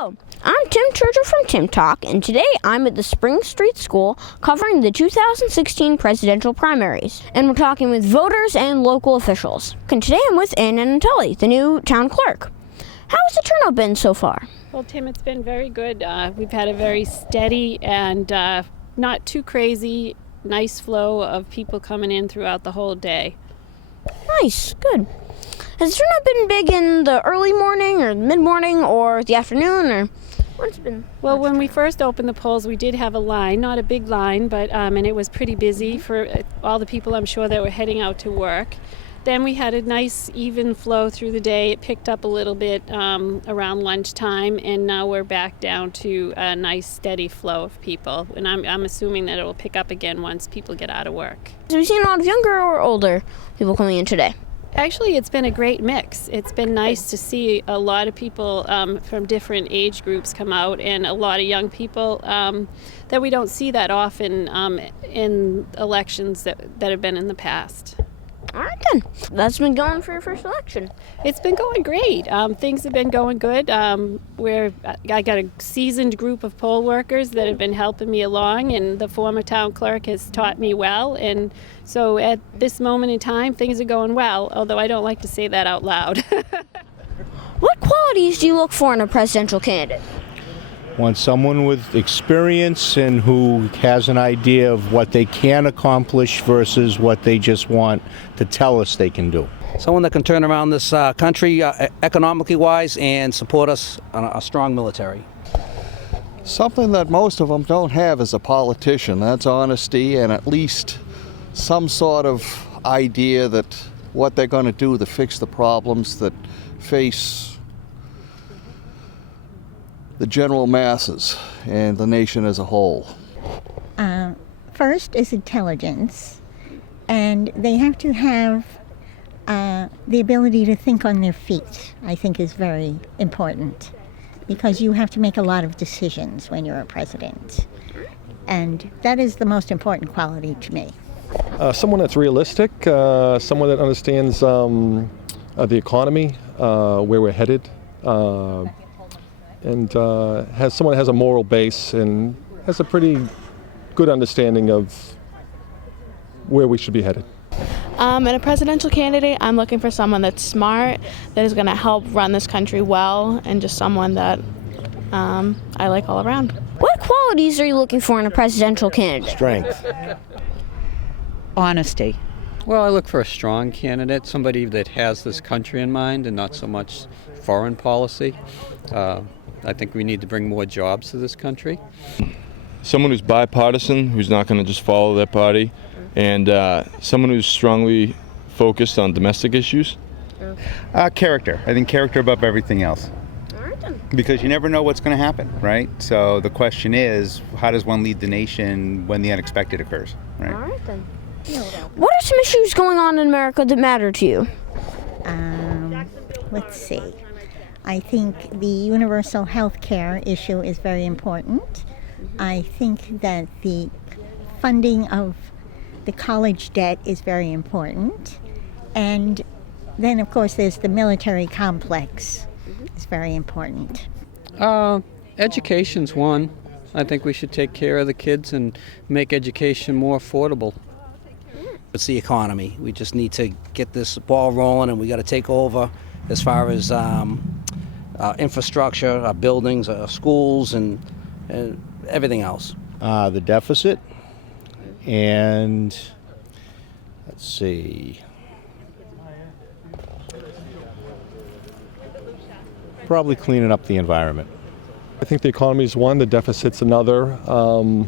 Hello, I'm Tim Churchill from Tim Talk, and today I'm at the Spring Street School covering the 2016 presidential primaries, and we're talking with voters and local officials. And today I'm with Ann Anatelli, the new town clerk. How has the turnout been so far? Well, Tim, it's been very good. We've had a very steady and not too crazy, nice flow of people coming in throughout the whole day. Nice, good. Has the turnout been big in the early morning or mid-morning or the afternoon, or what's been? Well, when we first opened the polls, we did have a line, not a big line, but and it was pretty busy for all the people, I'm sure, that were heading out to work. Then we had a nice even flow through the day. It picked up a little bit around lunchtime, and now we're back down to a nice steady flow of people. And I'm assuming that it will pick up again once people get out of work. Have you seen a lot of younger or older people coming in today? Actually, it's been a great mix. It's been nice to see a lot of people from different age groups come out, and a lot of young people that we don't see that often in elections that have been in the past. All right, then. That's been going for your first election. It's been going great. Things have been going good. I got a seasoned group of poll workers that have been helping me along, and the former town clerk has taught me well. And so at this moment in time, things are going well, although I don't like to say that out loud. What qualities do you look for in a presidential candidate? Want someone with experience and who has an idea of what they can accomplish versus what they just want to tell us they can do. Someone that can turn around this country economically wise and support us on a strong military. Something that most of them don't have as a politician. That's honesty and at least some sort of idea that what they're going to do to fix the problems that face the general masses and the nation as a whole. First is intelligence, and they have to have the ability to think on their feet, I think is very important, because you have to make a lot of decisions when you're a president, and that is the most important quality to me. Someone that's realistic, someone that understands the economy, where we're headed, and someone that has a moral base and has a pretty good understanding of where we should be headed. In a presidential candidate, I'm looking for someone that's smart, that is going to help run this country well, and just someone that I like all around. What qualities are you looking for in a presidential candidate? Strength. Honesty. Well, I look for a strong candidate, somebody that has this country in mind and not so much foreign policy. I think we need to bring more jobs to this country. Someone who's bipartisan, who's not going to just follow their party, and someone who's strongly focused on domestic issues. Character. I think character above everything else. All right, then. Because you never know what's going to happen, right? So the question is, how does one lead the nation when the unexpected occurs, right? All right, then. What are some issues going on in America that matter to you? Let's see. I think the universal health care issue is very important. I think that the funding of the college debt is very important. And then, of course, there's the military complex. It's very important. Education's one. I think we should take care of the kids and make education more affordable. It's the economy. We just need to get this ball rolling, and we got to take over as far as infrastructure, our buildings, our schools, and everything else. The deficit, and let's see, probably cleaning up the environment. I think the economy is one, the deficit's another, and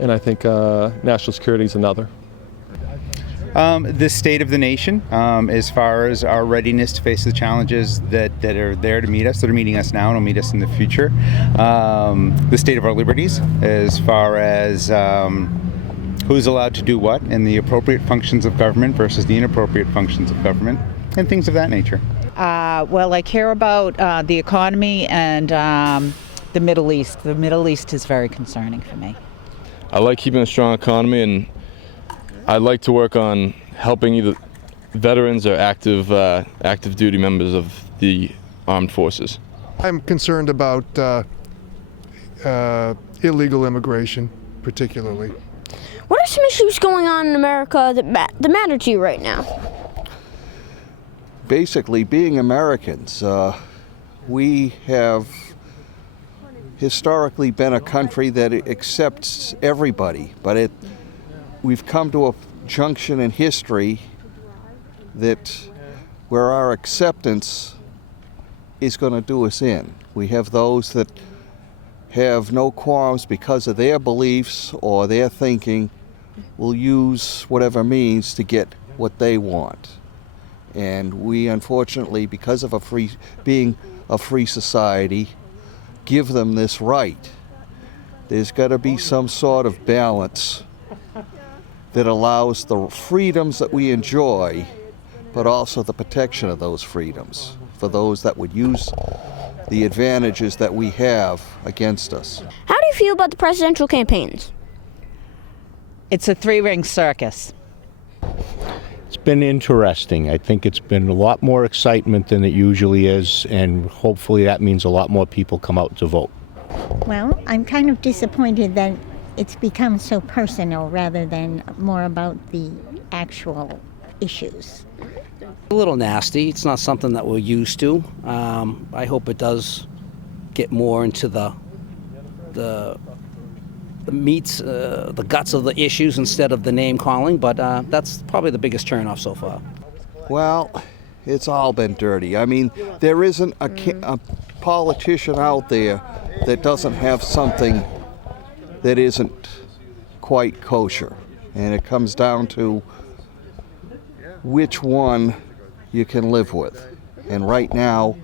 I think national security is another. The state of the nation, as far as our readiness to face the challenges that are there to meet us, that are meeting us now and will meet us in the future. The state of our liberties, as far as who's allowed to do what, and the appropriate functions of government versus the inappropriate functions of government, and things of that nature. Well, I care about the economy and the Middle East. The Middle East is very concerning for me. I like keeping a strong economy, and I'd like to work on helping either veterans or active duty members of the armed forces. I'm concerned about illegal immigration, particularly. What are some issues going on in America that matter to you right now? Basically, being Americans, we have historically been a country that accepts everybody, but we've come to a junction in history where our acceptance is going to do us in. We have those that have no qualms because of their beliefs or their thinking, will use whatever means to get what they want. And we, unfortunately, because of being a free society, give them this right. There's got to be some sort of balance that allows the freedoms that we enjoy, but also the protection of those freedoms for those that would use the advantages that we have against us. How do you feel about the presidential campaigns? It's a three-ring circus. It's been interesting. I think it's been a lot more excitement than it usually is, and hopefully that means a lot more people come out to vote. Well, I'm kind of disappointed that it's become so personal rather than more about the actual issues. A little nasty. It's not something that we're used to. I hope it does get more into the meats, the guts of the issues instead of the name calling, but that's probably the biggest turnoff so far. Well, it's all been dirty. I mean, there isn't a politician out there that doesn't have something that isn't quite kosher. And it comes down to which one you can live with. And right now,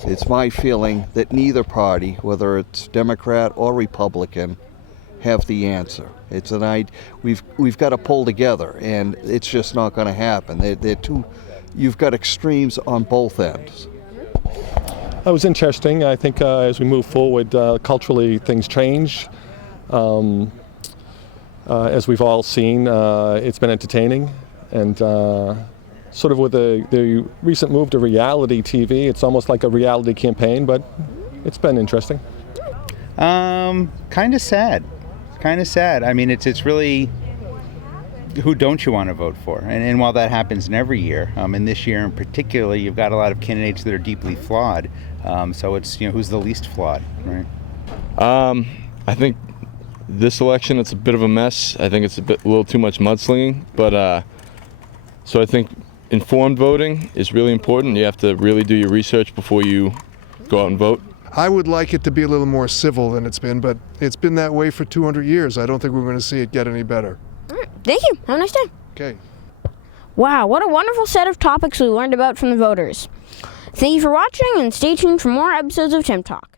it's my feeling that neither party, whether it's Democrat or Republican, have the answer. It's we've got to pull together, and it's just not going to happen. They're too. You've got extremes on both ends. That was interesting. I think as we move forward, culturally things change. As we've all seen, it's been entertaining, and sort of with the recent move to reality TV, it's almost like a reality campaign, but it's been interesting. Kind of sad. Kind of sad. I mean, it's really, who don't you want to vote for? And while that happens in every year, and this year in particular, you've got a lot of candidates that are deeply flawed. So it's, who's the least flawed, right? I think this election, it's a bit of a mess. I think it's a little too much mudslinging, but so I think informed voting is really important. You have to really do your research before you go out and vote. I would like it to be a little more civil than it's been, but it's been that way for 200 years. I don't think we're going to see it get any better. All right. Thank you. Have a nice day. Okay. Wow, what a wonderful set of topics we learned about from the voters. Thank you for watching, and stay tuned for more episodes of Tim Talk.